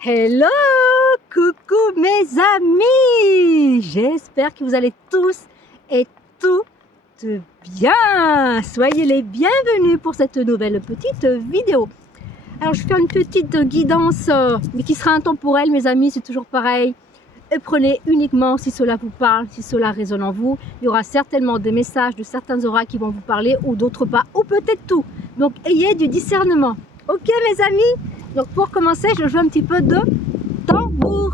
Hello, coucou mes amis, j'espère que vous allez tous et toutes bien. Soyez les bienvenus pour cette nouvelle petite vidéo. Alors je vais faire une petite guidance, mais qui sera intemporelle mes amis, c'est toujours pareil. Et prenez uniquement si cela vous parle, si cela résonne en vous. Il y aura certainement des messages de certains auras qui vont vous parler ou d'autres pas, ou peut-être tout. Donc ayez du discernement. Ok mes amis? Donc pour commencer, je joue un petit peu de tambour.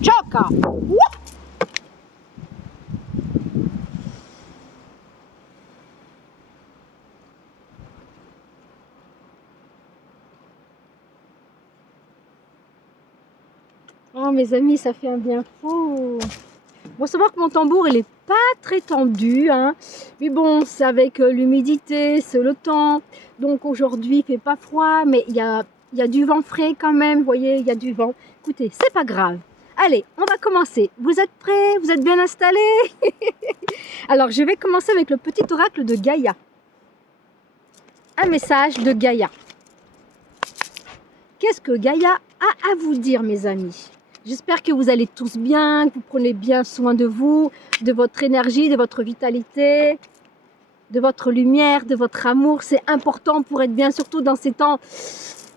Choca! Oh mes amis, ça fait un bien fou. Bon, savoir que mon tambour il est pas très tendu, hein. Mais bon, c'est avec l'humidité, c'est le temps. Donc aujourd'hui il fait pas froid, mais il y a du vent frais quand même. Vous voyez, il y a du vent. Écoutez, c'est pas grave. Allez, on va commencer. Vous êtes prêts? Vous êtes bien installés? Alors je vais commencer avec le petit oracle de Gaïa. Un message de Gaïa. Qu'est-ce que Gaïa a à vous dire mes amis? J'espère que vous allez tous bien, que vous prenez bien soin de vous, de votre énergie, de votre vitalité, de votre lumière, de votre amour. C'est important pour être bien, surtout dans ces temps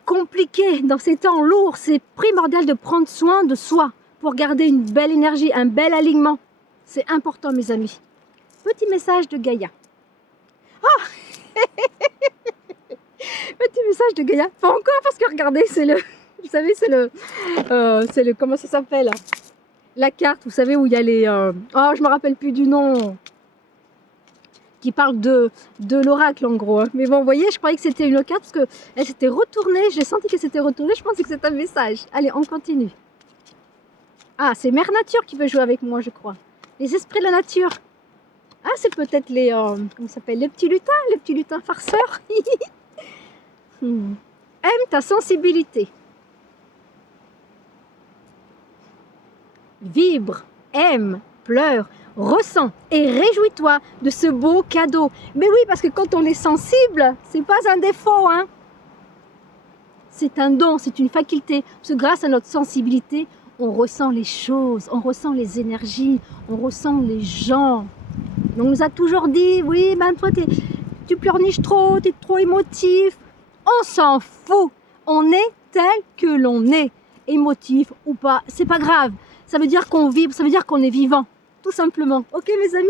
compliqués, dans ces temps lourds. C'est primordial de prendre soin de soi pour garder une belle énergie, un bel alignement. C'est important mes amis. Petit message de Gaïa. Oh Petit message de Gaïa. Pas encore parce que regardez, c'est le... Vous savez, c'est le... Comment ça s'appelle? La carte, vous savez, où il y a les... Oh, je me rappelle plus du nom. Qui parle de l'oracle, en gros. Mais bon, vous voyez, je croyais que c'était une carte parce qu'elle s'était retournée. J'ai senti qu'elle s'était retournée. Je pensais que c'était un message. Allez, on continue. Ah, c'est Mère Nature qui veut jouer avec moi, je crois. Les esprits de la nature. Ah, c'est peut-être les... comment ça s'appelle? Les petits lutins farceurs. Aime ta sensibilité. Vibre, aime, pleure, ressens et réjouis-toi de ce beau cadeau. Mais oui, parce que quand on est sensible, c'est pas un défaut, hein. C'est un don, c'est une faculté. Parce que grâce à notre sensibilité, on ressent les choses, on ressent les énergies, on ressent les gens. On nous a toujours dit, oui, ben toi, tu pleurniches trop, tu es trop émotif. On s'en fout. On est tel que l'on est. Émotif ou pas, c'est pas grave. Ça veut dire qu'on vibre, ça veut dire qu'on est vivant. Tout simplement. Ok mes amis?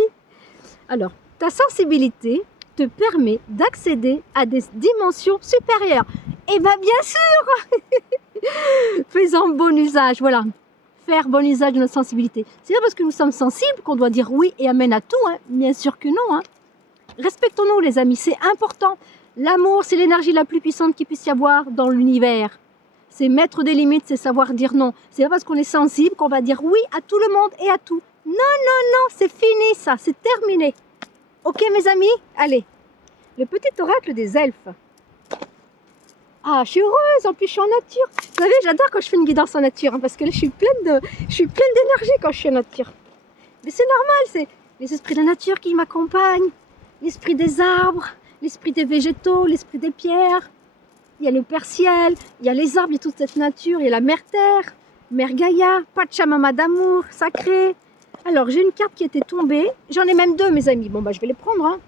Alors, ta sensibilité te permet d'accéder à des dimensions supérieures. Et bien sûr Fais-en bon usage, voilà. Faire bon usage de notre sensibilité. C'est pas parce que nous sommes sensibles qu'on doit dire oui et amen à tout, hein. Bien sûr que non, hein. Respectons-nous les amis, c'est important. L'amour, c'est l'énergie la plus puissante qu'il puisse y avoir dans l'univers. C'est mettre des limites, c'est savoir dire non. C'est pas parce qu'on est sensible qu'on va dire oui à tout le monde et à tout. Non, non, non, c'est fini ça, c'est terminé. Ok mes amis? Allez, le petit oracle des elfes. Ah, je suis heureuse, en plus je suis en nature. Vous savez, j'adore quand je fais une guidance en nature, hein, parce que là je suis pleine d'énergie quand je suis en nature. Mais c'est normal, c'est les esprits de la nature qui m'accompagnent, l'esprit des arbres, l'esprit des végétaux, l'esprit des pierres. Il y a le Père Ciel, il y a les arbres, il y a toute cette nature, il y a la Mère Terre, Mère Gaïa, Pachamama d'amour, sacré. Alors, j'ai une carte qui était tombée. J'en ai même deux, mes amis. Bon, bah, je vais les prendre. Hein.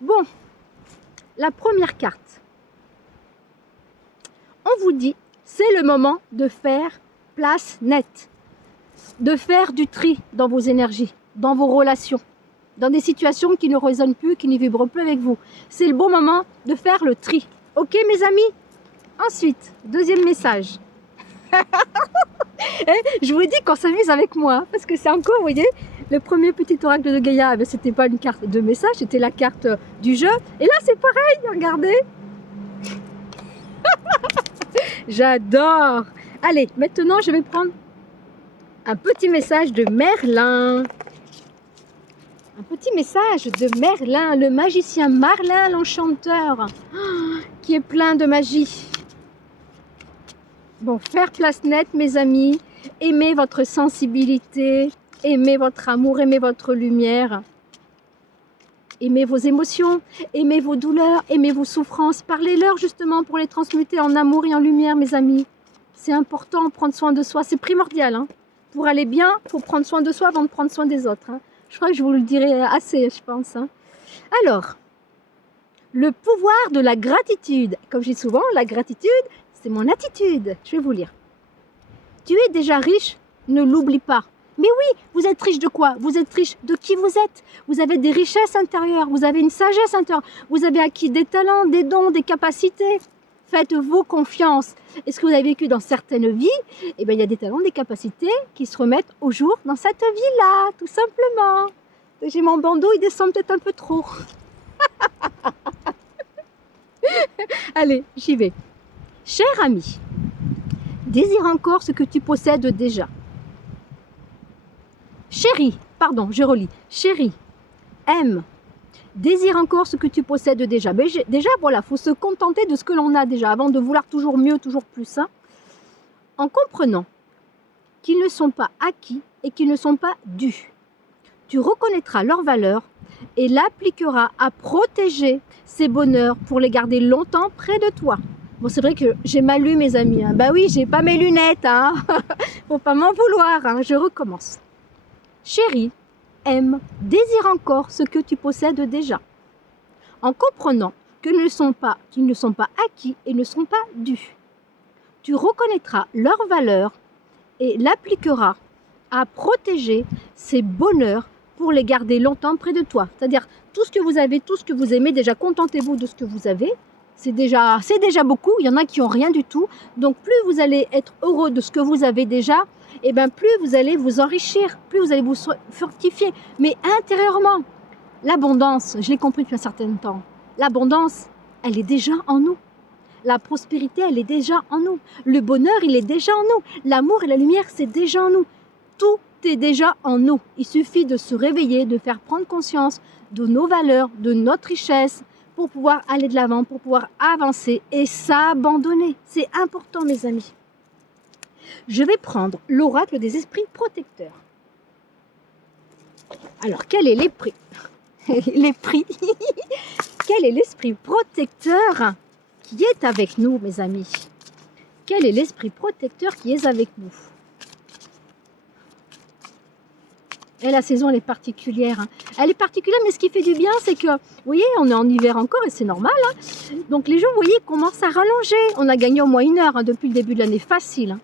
Bon, la première carte. On vous dit, c'est le moment de faire place nette. De faire du tri dans vos énergies, dans vos relations, dans des situations qui ne résonnent plus, qui ne vibrent plus avec vous. C'est le bon moment de faire le tri. Ok mes amis? Ensuite, deuxième message. Je vous dis qu'on s'amuse avec moi, hein, parce que c'est encore, vous voyez, le premier petit oracle de Gaïa, ce n'était pas une carte de message, c'était la carte du jeu. Et là, c'est pareil, regardez. J'adore. Allez, maintenant, je vais prendre un petit message de Merlin. Un petit message de Merlin, le magicien Merlin, l'enchanteur, qui est plein de magie. Bon, faire place nette, mes amis. Aimez votre sensibilité, aimez votre amour, aimez votre lumière. Aimez vos émotions, aimez vos douleurs, aimez vos souffrances. Parlez-leur justement pour les transmuter en amour et en lumière, mes amis. C'est important, prendre soin de soi, c'est primordial. Hein. Pour aller bien, il faut prendre soin de soi avant de prendre soin des autres. Hein. Je crois que je vous le dirai assez, je pense. Hein. Alors, le pouvoir de la gratitude. Comme je dis souvent, la gratitude, c'est mon attitude. Je vais vous lire. Tu es déjà riche, ne l'oublie pas. Mais oui, vous êtes riche de quoi? Vous êtes riche de qui vous êtes. Vous avez des richesses intérieures, vous avez une sagesse intérieure, vous avez acquis des talents, des dons, des capacités. Faites-vous confiance. Et ce que vous avez vécu dans certaines vies, eh bien, il y a des talents, des capacités qui se remettent au jour dans cette vie-là, tout simplement. J'ai mon bandeau, il descend peut-être un peu trop. Allez, j'y vais. Cher ami, désire encore ce que tu possèdes déjà. Chérie, pardon, je relis. Chérie, aime, désire encore ce que tu possèdes déjà. Mais déjà, voilà, il faut se contenter de ce que l'on a déjà, avant de vouloir toujours mieux, toujours plus. Hein. En comprenant qu'ils ne sont pas acquis et qu'ils ne sont pas dus. Tu reconnaîtras leur valeur et l'appliqueras à protéger ces bonheurs pour les garder longtemps près de toi. Bon, c'est vrai que j'ai mal lu, mes amis. Hein. Bah oui, j'ai pas mes lunettes. Hein. Faut pas m'en vouloir. Hein. Je recommence. Chérie, aime, désire encore ce que tu possèdes déjà. En comprenant qu'ils ne sont pas acquis et ne sont pas dus. Tu reconnaîtras leur valeur et l'appliqueras à protéger ces bonheurs pour les garder longtemps près de toi. C'est-à-dire, tout ce que vous avez, tout ce que vous aimez, déjà contentez-vous de ce que vous avez. C'est déjà beaucoup. Il y en a qui n'ont rien du tout. Donc, plus vous allez être heureux de ce que vous avez déjà, et bien plus vous allez vous enrichir, plus vous allez vous fortifier. Mais intérieurement, l'abondance, je l'ai compris depuis un certain temps, l'abondance, elle est déjà en nous. La prospérité, elle est déjà en nous. Le bonheur, il est déjà en nous. L'amour et la lumière, c'est déjà en nous. Tout est déjà en nous. Il suffit de se réveiller, de faire prendre conscience de nos valeurs, de notre richesse, pour pouvoir aller de l'avant, pour pouvoir avancer et s'abandonner. C'est important, mes amis. Je vais prendre l'oracle des esprits protecteurs. Alors, quel est l'esprit Quel est l'esprit protecteur qui est avec nous, mes amis? Quel est l'esprit protecteur qui est avec nous? Et la saison, elle est particulière. Hein. Elle est particulière, mais ce qui fait du bien, c'est que, vous voyez, on est en hiver encore et c'est normal. Hein. Donc, les jours, vous voyez, commencent à rallonger. On a gagné au moins 1 heure hein, depuis le début de l'année, facile. Hein.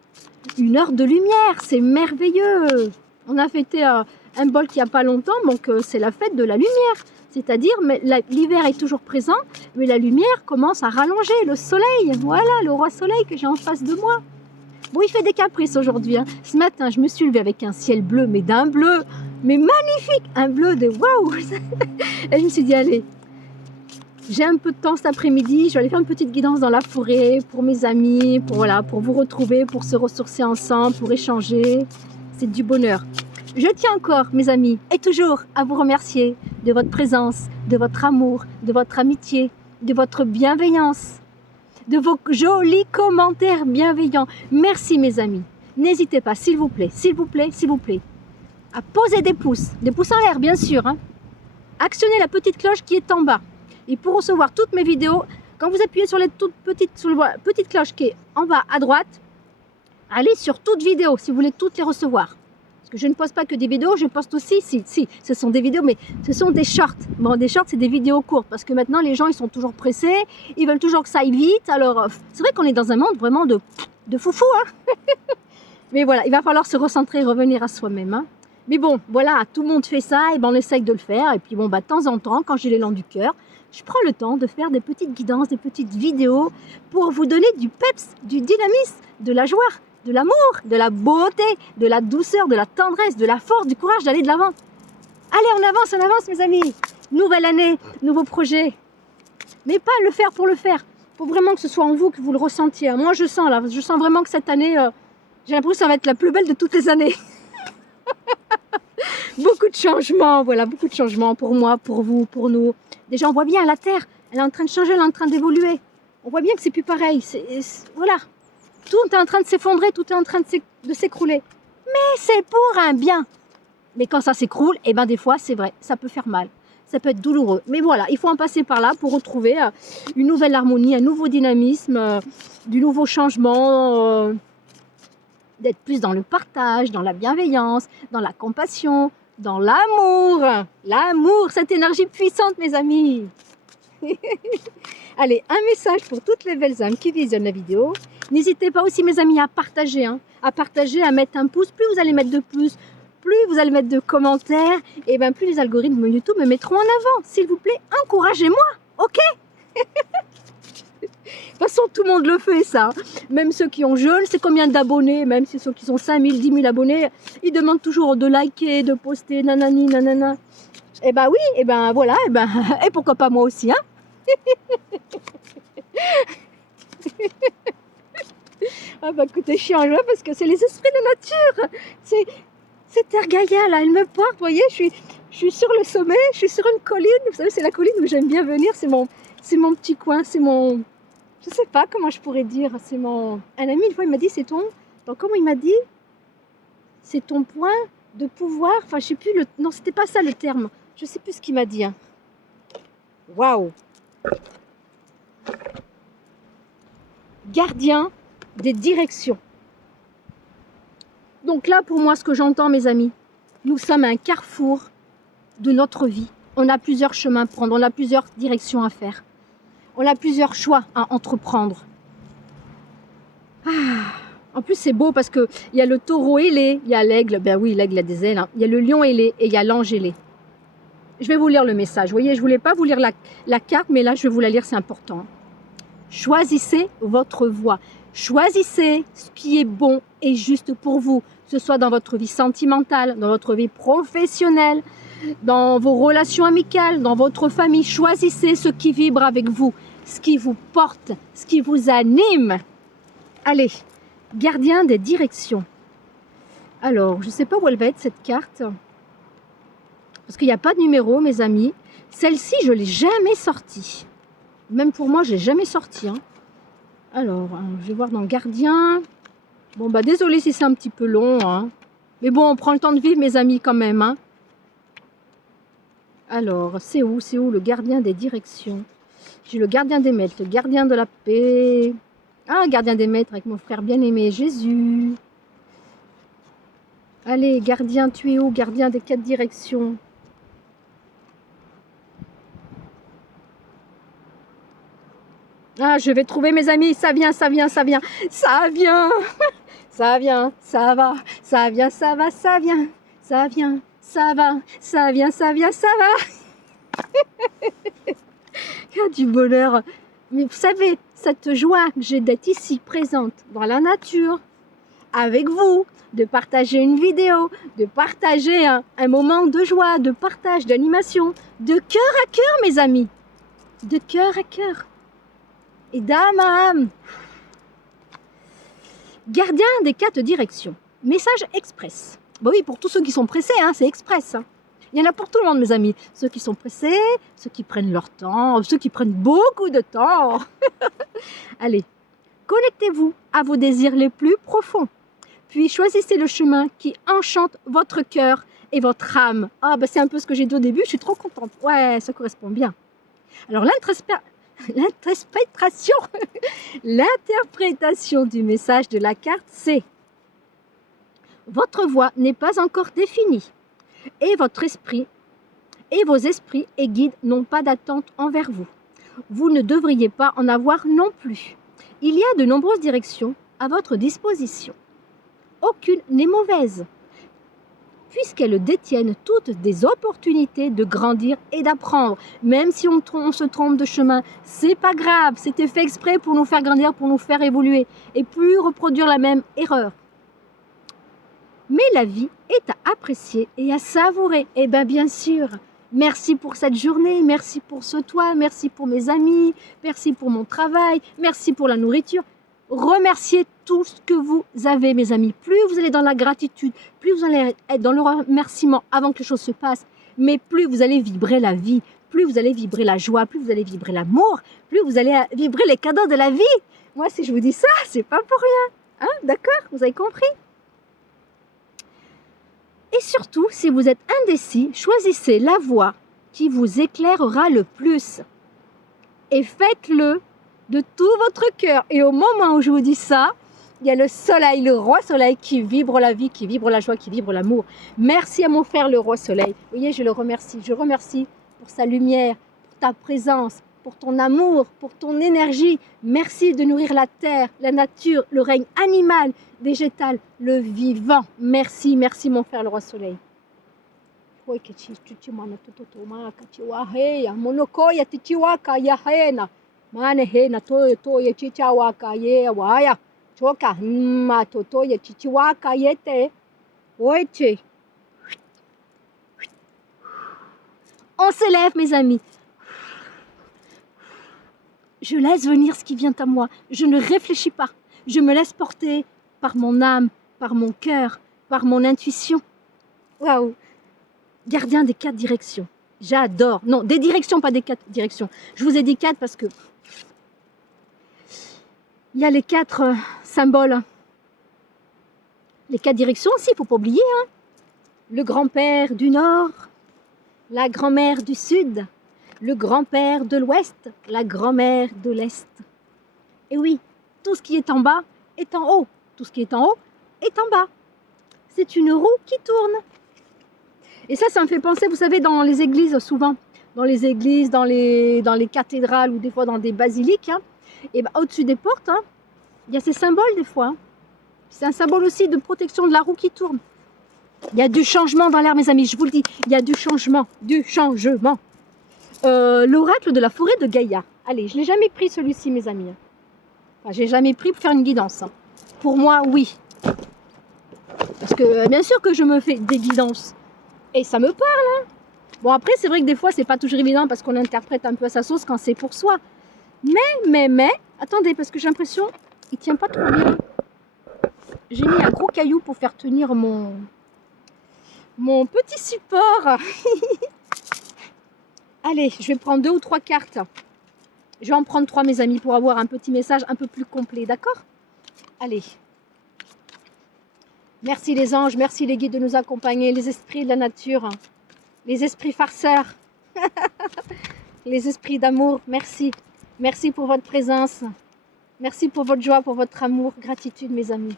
1 heure de lumière, c'est merveilleux. On a fêté un bol il n'y a pas longtemps, donc c'est la fête de la lumière. C'est-à-dire, l'hiver est toujours présent, mais la lumière commence à rallonger. Le soleil, voilà, le roi soleil que j'ai en face de moi. Bon, il fait des caprices aujourd'hui. Hein. Ce matin, je me suis levée avec un ciel bleu, mais d'un bleu, mais magnifique, un bleu de waouh. Et je me suis dit, allez, j'ai un peu de temps cet après-midi, je vais aller faire une petite guidance dans la forêt pour mes amis, pour vous retrouver, pour se ressourcer ensemble, pour échanger. C'est du bonheur. Je tiens encore, mes amis, et toujours à vous remercier de votre présence, de votre amour, de votre amitié, de votre bienveillance, de vos jolis commentaires bienveillants. Merci, mes amis. N'hésitez pas, s'il vous plaît, à poser des pouces en l'air, bien sûr. Hein. Actionnez la petite cloche qui est en bas. Et pour recevoir toutes mes vidéos, quand vous appuyez sur la petite cloche qui est en bas à droite, allez sur toutes vidéos si vous voulez toutes les recevoir. Parce que je ne poste pas que des vidéos, je poste aussi, ce sont des vidéos, mais ce sont des shorts. Bon, des shorts, c'est des vidéos courtes, parce que maintenant, les gens, ils sont toujours pressés, ils veulent toujours que ça aille vite. Alors, c'est vrai qu'on est dans un monde vraiment de foufou, hein. Mais voilà, il va falloir se recentrer et revenir à soi-même, hein. Mais bon, voilà, tout le monde fait ça, et ben on essaye de le faire. Et puis bon, de temps en temps, quand j'ai l'élan du cœur, je prends le temps de faire des petites guidances, des petites vidéos pour vous donner du peps, du dynamisme, de la joie, de l'amour, de la beauté, de la douceur, de la tendresse, de la force, du courage d'aller de l'avant. Allez, on avance mes amis. Nouvelle année, nouveau projet. Mais pas le faire pour le faire. Il faut vraiment que ce soit en vous, que vous le ressentiez. Moi, je sens vraiment que cette année, j'ai l'impression que ça va être la plus belle de toutes les années. Beaucoup de changements, voilà, beaucoup de changements pour moi, pour vous, pour nous. Déjà, on voit bien la Terre, elle est en train de changer, elle est en train d'évoluer. On voit bien que c'est plus pareil. Voilà, tout est en train de s'effondrer, tout est en train de s'écrouler. Mais c'est pour un bien. Mais quand ça s'écroule, eh ben des fois, c'est vrai, ça peut faire mal. Ça peut être douloureux. Mais voilà, il faut en passer par là pour retrouver une nouvelle harmonie, un nouveau dynamisme, du nouveau changement, d'être plus dans le partage, dans la bienveillance, dans la compassion, dans l'amour. L'amour, cette énergie puissante, mes amis. Allez, un message pour toutes les belles âmes qui visionnent la vidéo. N'hésitez pas aussi, mes amis, à partager, à mettre un pouce. Plus vous allez mettre de pouces, plus vous allez mettre de commentaires, et bien plus les algorithmes YouTube me mettront en avant. S'il vous plaît, encouragez-moi, ok? De toute façon, tout le monde le fait, ça. Même ceux qui ont, je ne sais combien d'abonnés, même ceux qui sont 5 000, 10 000 abonnés, ils demandent toujours de liker, de poster, nanani, nanana. Eh ben oui, eh ben voilà, eh ben, et pourquoi pas moi aussi, hein? Ah bah écoutez, je suis en joie parce que c'est les esprits de nature. C'est Terre Gaïa, là, elle me porte, vous voyez, je suis sur le sommet, je suis sur une colline. Vous savez, c'est la colline où j'aime bien venir, c'est mon petit coin, c'est mon... Je sais pas comment je pourrais dire, c'est mon... Un ami, une fois, il m'a dit, c'est ton... Donc, comment il m'a dit? C'est ton point de pouvoir, enfin, je sais plus le... Non, c'était pas ça le terme. Je sais plus ce qu'il m'a dit. Hein. Waouh! Gardien des directions. Donc là, pour moi, ce que j'entends, mes amis, nous sommes à un carrefour de notre vie. On a plusieurs chemins à prendre, on a plusieurs directions à faire. On a plusieurs choix à entreprendre. Ah, en plus, c'est beau parce qu'il y a le taureau ailé, il y a l'aigle, ben oui, l'aigle a des ailes, hein. Il y a le lion ailé et il y a l'ange ailé. Je vais vous lire le message. Vous voyez, je ne voulais pas vous lire la carte, mais là, je vais vous la lire, c'est important. Choisissez votre voie. Choisissez ce qui est bon et juste pour vous, que ce soit dans votre vie sentimentale, dans votre vie professionnelle, dans vos relations amicales, dans votre famille. Choisissez ce qui vibre avec vous, ce qui vous porte, ce qui vous anime. Allez, gardien des directions. Alors, je ne sais pas où elle va être cette carte. Parce qu'il n'y a pas de numéro, mes amis. Celle-ci, je ne l'ai jamais sortie. Même pour moi, je ne l'ai jamais sortie. Hein. Alors, je vais voir dans gardien. Bon, bah désolé si c'est un petit peu long. Hein. Mais bon, on prend le temps de vivre, mes amis, quand même. Hein. Alors, c'est où le gardien des directions? J'ai le gardien des maîtres, le gardien de la paix. Ah, gardien des maîtres avec mon frère bien-aimé, Jésus. Allez, gardien, tu es où? Gardien des 4 directions. Ah, je vais trouver, mes amis, ça vient, ça vient, ça vient, ça vient, ça vient, ça va, ça vient, ça va, ça vient, ça vient, ça va, ça vient, ça vient, ça va. Il y a du bonheur. Mais vous savez, cette joie que j'ai d'être ici, présente, dans la nature, avec vous, de partager une vidéo, de partager un moment de joie, de partage, d'animation, de cœur à cœur, mes amis, de cœur à cœur. Et d'âme à âme. Gardien des 4 directions. Message express. Bah oui, pour tous ceux qui sont pressés, hein, c'est express. Hein. Il y en a pour tout le monde, mes amis. Ceux qui sont pressés, ceux qui prennent leur temps, ceux qui prennent beaucoup de temps. Allez, connectez-vous à vos désirs les plus profonds. Puis choisissez le chemin qui enchante votre cœur et votre âme. Ah, bah c'est un peu ce que j'ai dit au début, je suis trop contente. Ouais, ça correspond bien. Alors, l'interprétation du message de la carte, c'est: votre voix n'est pas encore définie et votre esprit et vos esprits et guides n'ont pas d'attente envers vous. Vous ne devriez pas en avoir non plus. Il y a de nombreuses directions à votre disposition. Aucune n'est mauvaise. puisqu'elles détiennent toutes des opportunités de grandir et d'apprendre. Même si on se trompe de chemin, c'est pas grave, c'était fait exprès pour nous faire grandir, pour nous faire évoluer et plus reproduire la même erreur. Mais la vie est à apprécier et à savourer. Eh bien sûr, merci pour cette journée, merci pour ce toit, merci pour mes amis, merci pour mon travail, merci pour la nourriture. Remerciez tout ce que vous avez, mes amis. Plus vous allez dans la gratitude, plus vous allez être dans le remerciement avant que les choses se passent, mais plus vous allez vibrer la vie, plus vous allez vibrer la joie, plus vous allez vibrer l'amour, plus vous allez vibrer les cadeaux de la vie. Moi, si je vous dis ça, c'est pas pour rien. Hein, d'accord? Vous avez compris? Et surtout, si vous êtes indécis, choisissez la voie qui vous éclairera le plus. Et faites-le de tout votre cœur. Et au moment où je vous dis ça, il y a le soleil, le roi soleil qui vibre la vie, qui vibre la joie, qui vibre l'amour. Merci à mon frère le roi soleil. Vous voyez, je le remercie. Je remercie pour sa lumière, pour ta présence, pour ton amour, pour ton énergie. Merci de nourrir la terre, la nature, le règne animal, végétal, le vivant. Merci, merci mon frère le roi soleil. Manehena toya chichawaka ye waya choka ma toya chichiwaka yete oiche. On s'élève mes amis. Je laisse venir ce qui vient à moi. Je ne réfléchis pas. Je me laisse porter par mon âme, par mon cœur, par mon intuition. Waouh! Gardien des 4 directions. J'adore. Non, des directions, pas des 4 directions. Je vous ai dit 4 parce que il y a les 4 symboles. Les 4 directions aussi, il ne faut pas oublier. Hein. Le grand-père du nord, la grand-mère du sud, le grand-père de l'ouest, la grand-mère de l'est. Et oui, tout ce qui est en bas est en haut. Tout ce qui est en haut est en bas. C'est une roue qui tourne. Et ça me fait penser, vous savez, dans les églises souvent, dans les églises, dans les cathédrales ou des fois dans des basiliques, hein, et au-dessus des portes, hein, il y a ces symboles des fois. Hein. C'est un symbole aussi de protection de la roue qui tourne. Il y a du changement dans l'air, mes amis, je vous le dis. Il y a du changement, du changement. L'oracle de la forêt de Gaïa. Allez, je ne l'ai jamais pris celui-ci, mes amis. Enfin, je l'ai jamais pris pour faire une guidance. Hein. Pour moi, oui. Parce que bien sûr que je me fais des guidances. Et ça me parle. Hein. Bon, après, c'est vrai que des fois, c'est pas toujours évident parce qu'on interprète un peu à sa sauce quand c'est pour soi. Mais, attendez, parce que j'ai l'impression, il tient pas trop bien. J'ai mis un gros caillou pour faire tenir mon petit support. Allez, je vais prendre 2 ou 3 cartes. Je vais en prendre 3, mes amis, pour avoir un petit message un peu plus complet, d'accord? Allez. Merci les anges, merci les guides de nous accompagner, les esprits de la nature, les esprits farceurs, les esprits d'amour, merci. Merci pour votre présence, merci pour votre joie, pour votre amour, gratitude mes amis.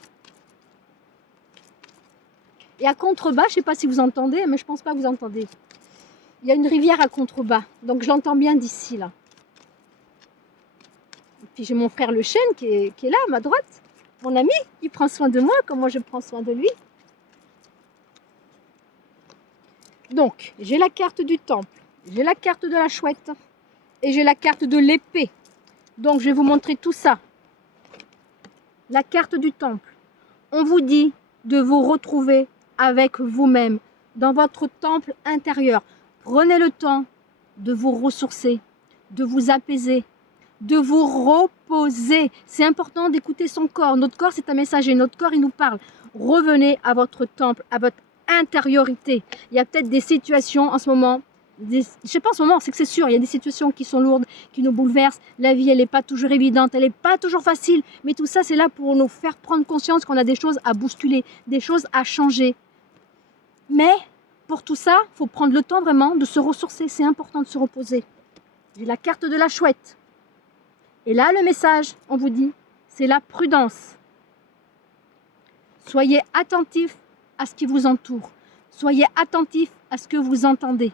Et à contrebas, je ne sais pas si vous entendez, mais je ne pense pas que vous entendez. Il y a une rivière à contrebas, donc je l'entends bien d'ici là. Et puis j'ai mon frère le chêne qui est là à ma droite. Mon ami, il prend soin de moi comme moi je prends soin de lui. Donc, j'ai la carte du temple, j'ai la carte de la chouette et j'ai la carte de l'épée. Donc, je vais vous montrer tout ça. La carte du temple. On vous dit de vous retrouver avec vous-même dans votre temple intérieur. Prenez le temps de vous ressourcer, de vous apaiser, de vous reposer. C'est important d'écouter son corps. Notre corps, c'est un messager. Notre corps, il nous parle. Revenez à votre temple, à votre intériorité. Il y a peut-être des situations en ce moment, je ne sais pas en ce moment, c'est que c'est sûr, il y a des situations qui sont lourdes, qui nous bouleversent. La vie, elle n'est pas toujours évidente, elle n'est pas toujours facile. Mais tout ça, c'est là pour nous faire prendre conscience qu'on a des choses à bousculer, des choses à changer. Mais pour tout ça, il faut prendre le temps vraiment de se ressourcer. C'est important de se reposer. J'ai la carte de la chouette. Et là, le message, on vous dit, c'est la prudence. Soyez attentifs à ce qui vous entoure. Soyez attentifs à ce que vous entendez.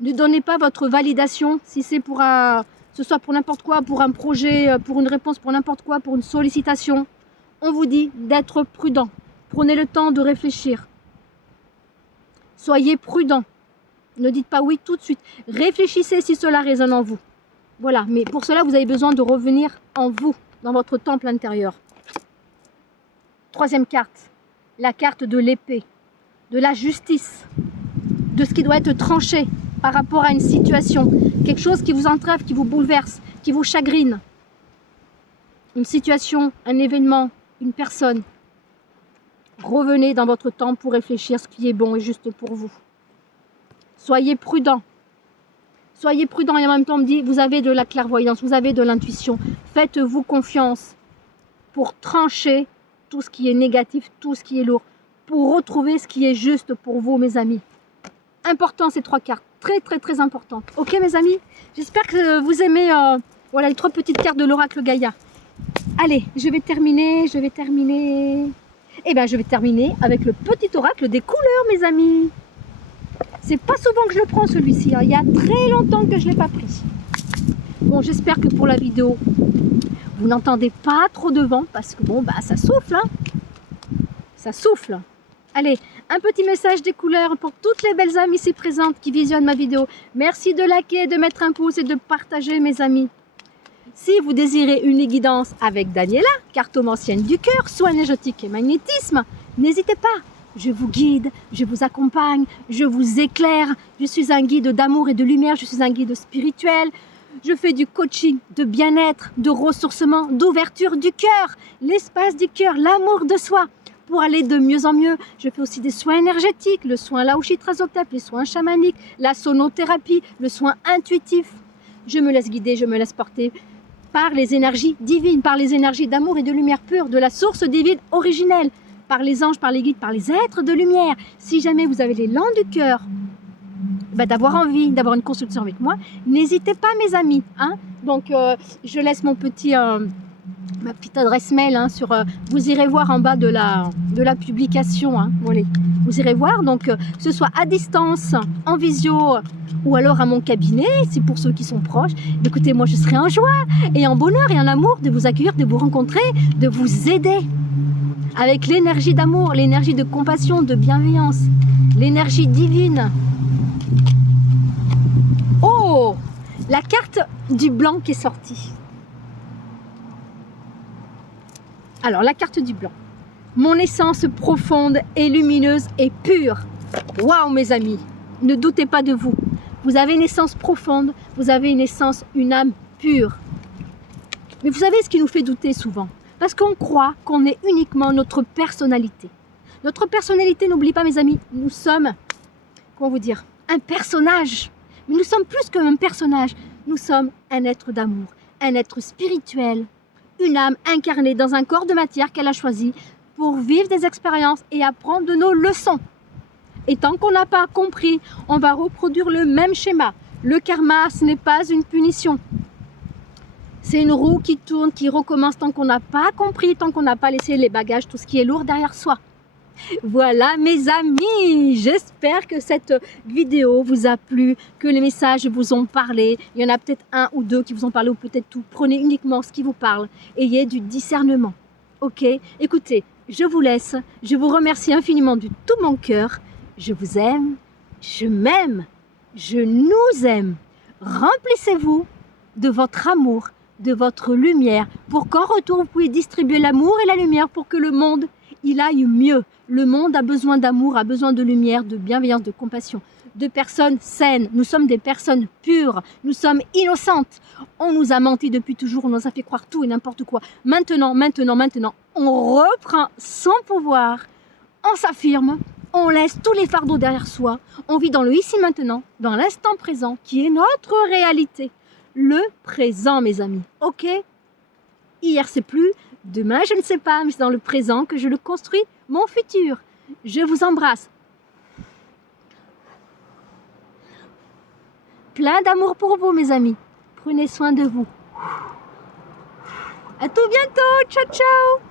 Ne donnez pas votre validation si c'est pour ce soit pour n'importe quoi, pour un projet, pour une réponse, pour n'importe quoi, pour une sollicitation. On vous dit d'être prudent. Prenez le temps de réfléchir. Soyez prudents. Ne dites pas oui tout de suite. Réfléchissez si cela résonne en vous. Voilà, mais pour cela, vous avez besoin de revenir en vous, dans votre temple intérieur. Troisième carte, la carte de l'épée, de la justice, de ce qui doit être tranché par rapport à une situation, quelque chose qui vous entrave, qui vous bouleverse, qui vous chagrine. Une situation, un événement, une personne. Revenez dans votre temps pour réfléchir ce qui est bon et juste pour vous. Soyez prudents. Soyez prudents et en même temps on me dit, vous avez de la clairvoyance, vous avez de l'intuition. Faites-vous confiance pour trancher tout ce qui est négatif, tout ce qui est lourd, pour retrouver ce qui est juste pour vous, mes amis. Important ces trois cartes, très très très important. Ok mes amis, j'espère que vous aimez voilà, les trois petites cartes de l'oracle Gaïa. Allez, je vais terminer. Eh bien, je vais terminer avec le petit oracle des couleurs, mes amis. C'est pas souvent que je le prends celui-ci, hein. Il y a très longtemps que je ne l'ai pas pris. Bon, j'espère que pour la vidéo, vous n'entendez pas trop de vent parce que bon, bah ça souffle, hein. Ça souffle. Allez, un petit message des couleurs pour toutes les belles âmes ici présentes qui visionnent ma vidéo. Merci de liker, de mettre un pouce et de partager, mes amis. Si vous désirez une guidance avec Daniela, cartomancienne du cœur, soins énergétiques et magnétisme, n'hésitez pas. Je vous guide, je vous accompagne, je vous éclaire. Je suis un guide d'amour et de lumière, je suis un guide spirituel. Je fais du coaching, de bien-être, de ressourcement, d'ouverture du cœur, l'espace du cœur, l'amour de soi. Pour aller de mieux en mieux, je fais aussi des soins énergétiques, le soin Laoshi-Trazotep, les soins chamaniques, la sonothérapie, le soin intuitif. Je me laisse guider, je me laisse porter par les énergies divines, par les énergies d'amour et de lumière pure, de la source divine originelle, par les anges, par les guides, par les êtres de lumière. Si jamais vous avez l'élan du cœur, d'avoir envie, d'avoir une consultation avec moi, n'hésitez pas mes amis. Hein. Donc je laisse mon petit, ma petite adresse mail hein, sur, vous irez voir en bas de la publication. Hein, voilà. Vous irez voir, donc que ce soit à distance, en visio, ou alors à mon cabinet, c'est pour ceux qui sont proches. Écoutez, moi je serai en joie et en bonheur et en amour de vous accueillir, de vous rencontrer, de vous aider. Avec l'énergie d'amour, l'énergie de compassion, de bienveillance, l'énergie divine. Oh, la carte du blanc qui est sortie. Alors, la carte du blanc. Mon essence profonde et lumineuse et pure. Waouh, mes amis, ne doutez pas de vous. Vous avez une essence profonde, vous avez une essence, une âme pure. Mais vous savez ce qui nous fait douter souvent? Parce qu'on croit qu'on est uniquement notre personnalité. Notre personnalité, n'oublie pas mes amis, nous sommes, comment vous dire, un personnage. Mais nous sommes plus qu'un personnage, nous sommes un être d'amour, un être spirituel, une âme incarnée dans un corps de matière qu'elle a choisi pour vivre des expériences et apprendre de nos leçons. Et tant qu'on n'a pas compris, on va reproduire le même schéma. Le karma, ce n'est pas une punition. C'est une roue qui tourne, qui recommence tant qu'on n'a pas compris, tant qu'on n'a pas laissé les bagages, tout ce qui est lourd derrière soi. Voilà mes amis, j'espère que cette vidéo vous a plu, que les messages vous ont parlé. Il y en a peut-être un ou deux qui vous ont parlé ou peut-être tout. Prenez uniquement ce qui vous parle. Ayez du discernement. Ok, écoutez, je vous laisse. Je vous remercie infiniment de tout mon cœur. Je vous aime, je m'aime, je nous aime. Remplissez-vous de votre amour, de votre lumière, pour qu'en retour vous puissiez distribuer l'amour et la lumière pour que le monde il aille mieux. Le monde a besoin d'amour, a besoin de lumière, de bienveillance, de compassion, de personnes saines. Nous sommes des personnes pures, nous sommes innocentes. On nous a menti depuis toujours, on nous a fait croire tout et n'importe quoi. Maintenant, on reprend son pouvoir, on s'affirme, on laisse tous les fardeaux derrière soi, on vit dans le ici maintenant, dans l'instant présent, qui est notre réalité. Le présent, mes amis, ok? Hier, c'est plus, demain, je ne sais pas, mais c'est dans le présent que je le construis, mon futur. Je vous embrasse. Plein d'amour pour vous, mes amis. Prenez soin de vous. À tout bientôt. Ciao, ciao.